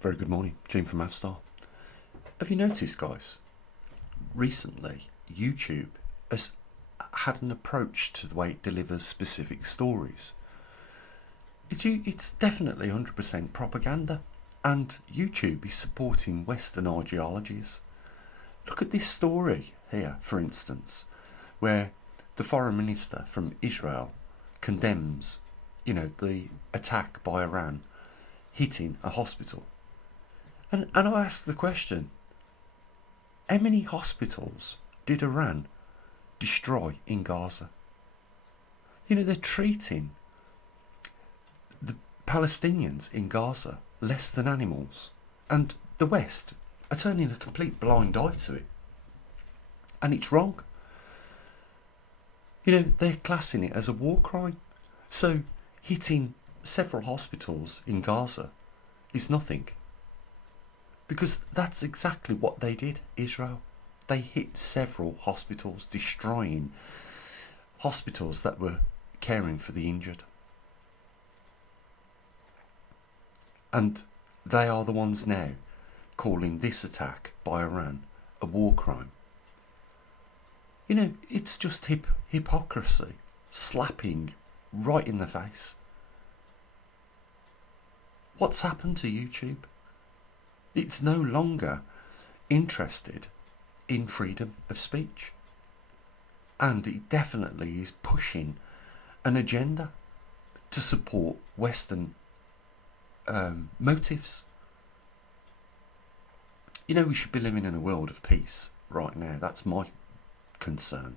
Very good morning, Jim from Avstar. Have you noticed, guys, recently YouTube has had an approach to the way it delivers specific stories. It's definitely 100% propaganda, and YouTube is supporting Western ideologies. Look at this story here, for instance, where the foreign minister from Israel condemns, the attack by Iran hitting a hospital. And I ask the question, how many hospitals did Iran destroy in Gaza? They're treating the Palestinians in Gaza less than animals. And the West are turning a complete blind eye to it. And it's wrong. They're classing it as a war crime. So hitting several hospitals in Gaza is nothing. Because that's exactly what they did, Israel. They hit several hospitals, destroying hospitals that were caring for the injured. And they are the ones now calling this attack by Iran a war crime. It's just hypocrisy, slapping right in the face. What's happened to YouTube? It's no longer interested in freedom of speech. And it definitely is pushing an agenda to support Western motives. We should be living in a world of peace right now. That's my concern.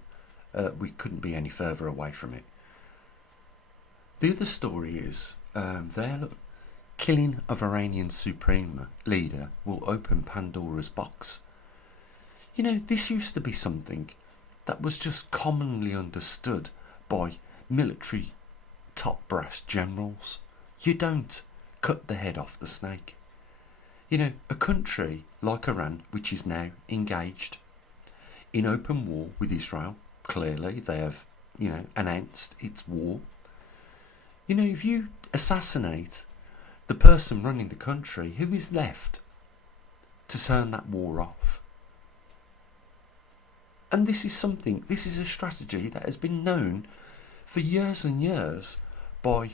We couldn't be any further away from it. The other story is, look, killing of Iranian supreme leader will open Pandora's box. This used to be something that was just commonly understood by military top brass generals. You don't cut the head off the snake. A country like Iran, which is now engaged in open war with Israel, clearly they have, announced its war. If you assassinate the person running the country, who is left to turn that war off? And this is a strategy that has been known for years and years by,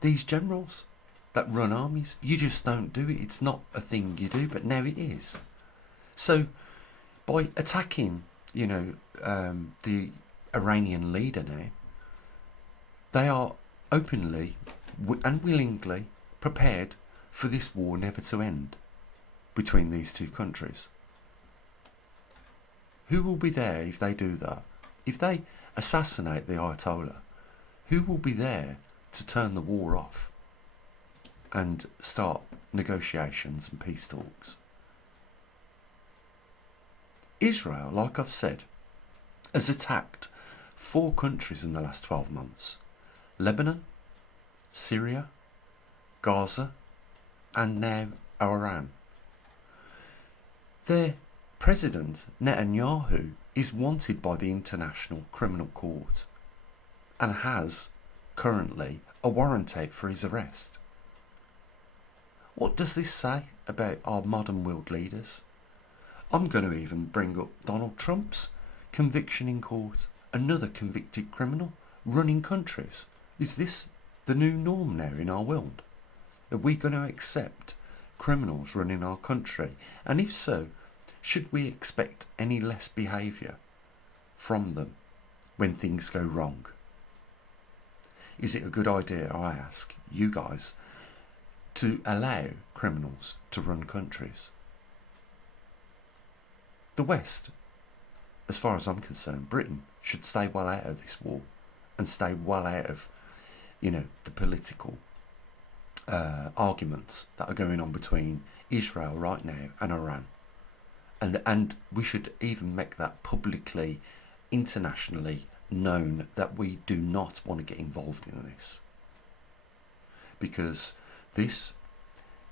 these generals that run armies. You just don't do it. It's not a thing you do, but now it is. So, by attacking, the Iranian leader now, they are openly and willingly prepared for this war never to end between these two countries. Who will be there if they do that? If they assassinate the Ayatollah, who will be there to turn the war off and start negotiations and peace talks? Israel, like I've said, has attacked 4 countries in the last 12 months. Lebanon, Syria, Gaza, and now Iran. Their president, Netanyahu, is wanted by the International Criminal Court and has currently a warrant out for his arrest. What does this say about our modern world leaders? I'm going to even bring up Donald Trump's conviction in court, another convicted criminal running countries. Is this the new norm now in our world? Are we going to accept criminals running our country? And if so, should we expect any less behaviour from them when things go wrong? Is it a good idea, I ask you guys, to allow criminals to run countries? The West, as far as I'm concerned, Britain, should stay well out of this war and stay well out of, the political arguments that are going on between Israel right now and Iran. And we should even make that publicly, internationally known that we do not want to get involved in this. Because this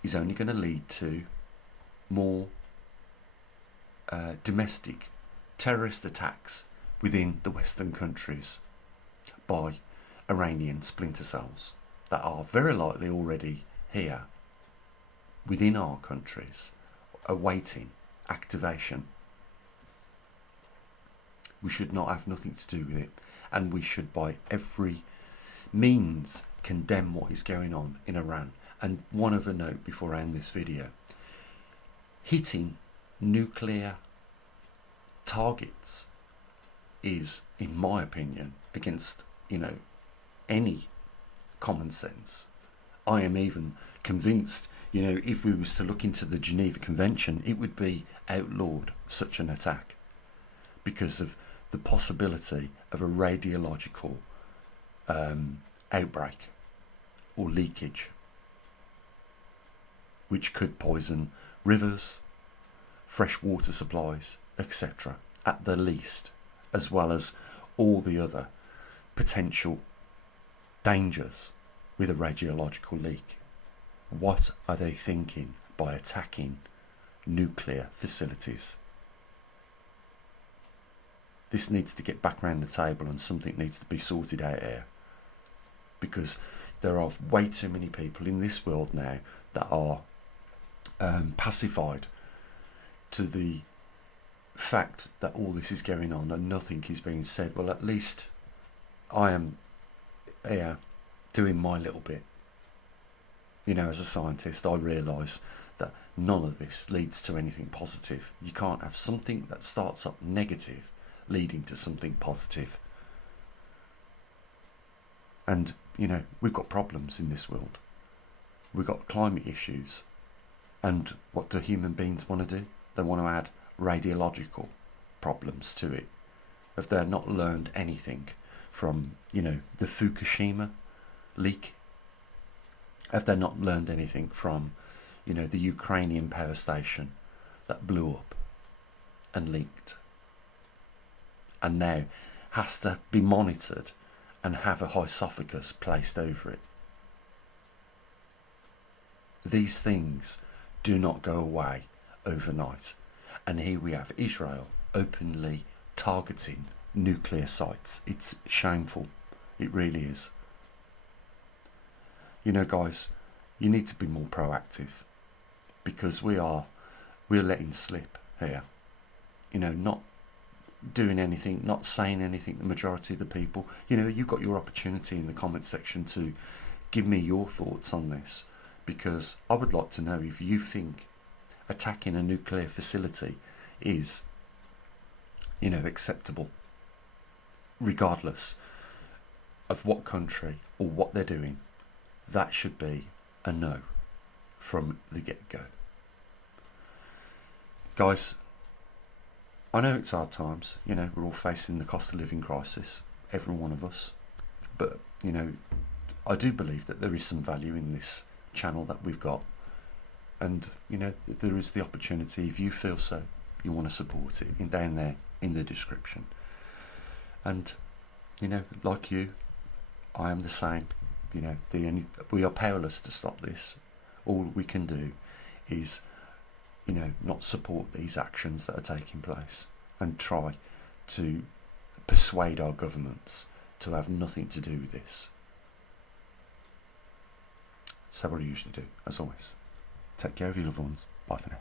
is only going to lead to more domestic terrorist attacks within the Western countries by Iranian splinter cells that are very likely already here within our countries awaiting activation. We should not have nothing to do with it, and we should by every means condemn what is going on in Iran. And one other note before I end this video: hitting nuclear targets is, in my opinion, against, any common sense. I am even convinced, if we was to look into the Geneva Convention, it would be outlawed, such an attack, because of the possibility of a radiological outbreak or leakage, which could poison rivers, fresh water supplies, etc., at the least, as well as all the other potential dangers with a radiological leak. What are they thinking by attacking nuclear facilities? This needs to get back round the table, and something needs to be sorted out here, because there are way too many people in this world now that are pacified to the fact that all this is going on and nothing is being said. Well, at least I am here doing my little bit. As a scientist, I realise that none of this leads to anything positive. You can't have something that starts up negative leading to something positive. And, we've got problems in this world. We've got climate issues. And what do human beings want to do? They want to add radiological problems to it. If they're not learned anything from, the Fukushima leak, if they're not learned anything from, the Ukrainian power station that blew up and leaked, and now has to be monitored and have a hypocrisy placed over it. These things do not go away overnight. And here we have Israel openly targeting nuclear sites. It's shameful. It really is. Guys, you need to be more proactive, because we're letting slip here. Not doing anything, not saying anything, the majority of the people. You've got your opportunity in the comment section to give me your thoughts on this, because I would like to know if you think attacking a nuclear facility is, acceptable, regardless of what country or what they're doing. That should be a no from the get-go. Guys, I know it's hard times, we're all facing the cost of living crisis, every one of us, but, I do believe that there is some value in this channel that we've got, and, there is the opportunity, if you feel so, you want to support it, down there in the description. And, like you, I am the same. We are powerless to stop this. All we can do is, not support these actions that are taking place, and try to persuade our governments to have nothing to do with this. So what I usually do, as always, take care of your loved ones. Bye for now.